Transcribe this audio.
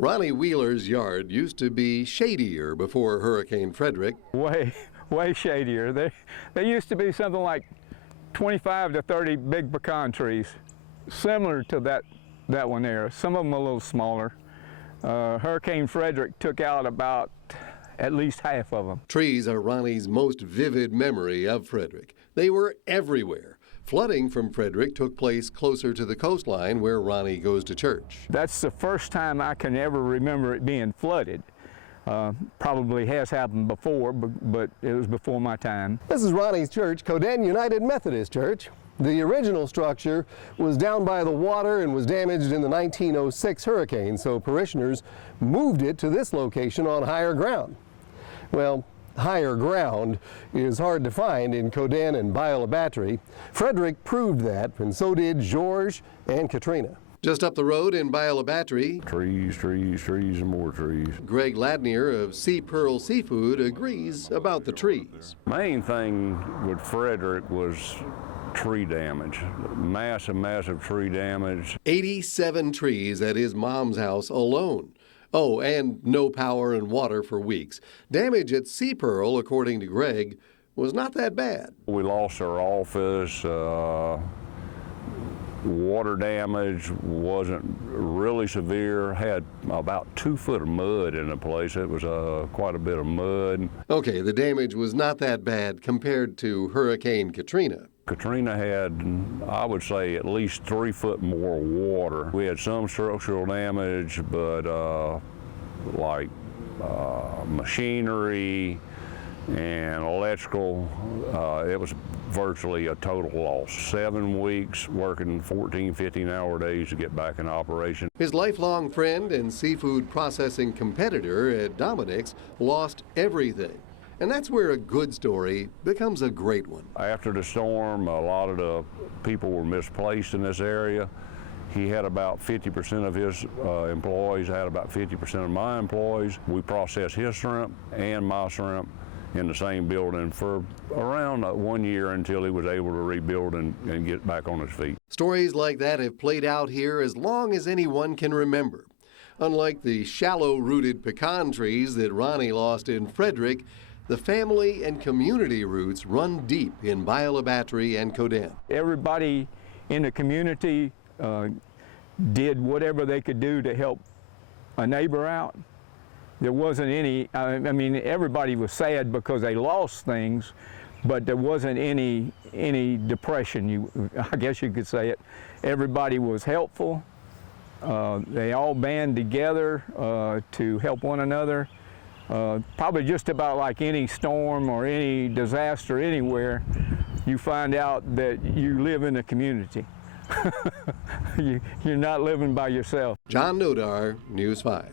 Ronnie Wheeler's yard used to be shadier before Hurricane Frederic. Way shadier. There used to be something like 25 to 30 big pecan trees, similar to that one there. Some of them a little smaller. Hurricane Frederic took out about at least half of them. Trees are Ronnie's most vivid memory of Frederic. They were everywhere. Flooding from Frederic took place closer to the coastline where Ronnie goes to church. That's the first time I can ever remember it being flooded. Probably has happened before, but it was before my time. This is Ronnie's church, Coden United Methodist Church. The original structure was down by the water and was damaged in the 1906 hurricane, so parishioners moved it to this location on higher ground. Well, higher ground is hard to find in Coden and Bayou la Batre. Frederic proved that, and so did George and Katrina. Just up the road in Bayou la Batre, trees, trees, trees, and more trees. Greg Ladnier of Sea Pearl Seafood agrees about the trees. Main thing with Frederic was tree damage. Massive tree damage. 87 trees at his mom's house alone. Oh, and no power and water for weeks. Damage at Sea Pearl, according to Greg, was not that bad. We lost our office. Water damage wasn't really severe. Had about 2 foot of mud in the place. It was quite a bit of mud. Okay, the damage was not that bad compared to Hurricane Katrina. Katrina had, I would say, at least 3 foot more water. We had some structural damage, but like machinery and electrical, it was virtually a total loss. 7 weeks working 14, 15-hour days to get back in operation. His lifelong friend and seafood processing competitor at Dominic's lost everything. And that's where a good story becomes a great one. After the storm, a lot of the people were misplaced in this area. He had about 50% of his employees. I had about 50% of my employees. We processed his shrimp and my shrimp in the same building for around 1 year until he was able to rebuild and get back on his feet. Stories like that have played out here as long as anyone can remember. Unlike the shallow-rooted pecan trees that Ronnie lost in Frederic, the family and community roots run deep in Bayou la Batre and Coden. Everybody in the community did whatever they could do to help a neighbor out. There wasn't any, I mean, everybody was sad because they lost things, but there wasn't any depression, I guess you could say it. Everybody was helpful. They all band together to help one another. Probably just about like any storm or any disaster anywhere, you find out that you live in a community. You're not living by yourself. John Nodar, News 5.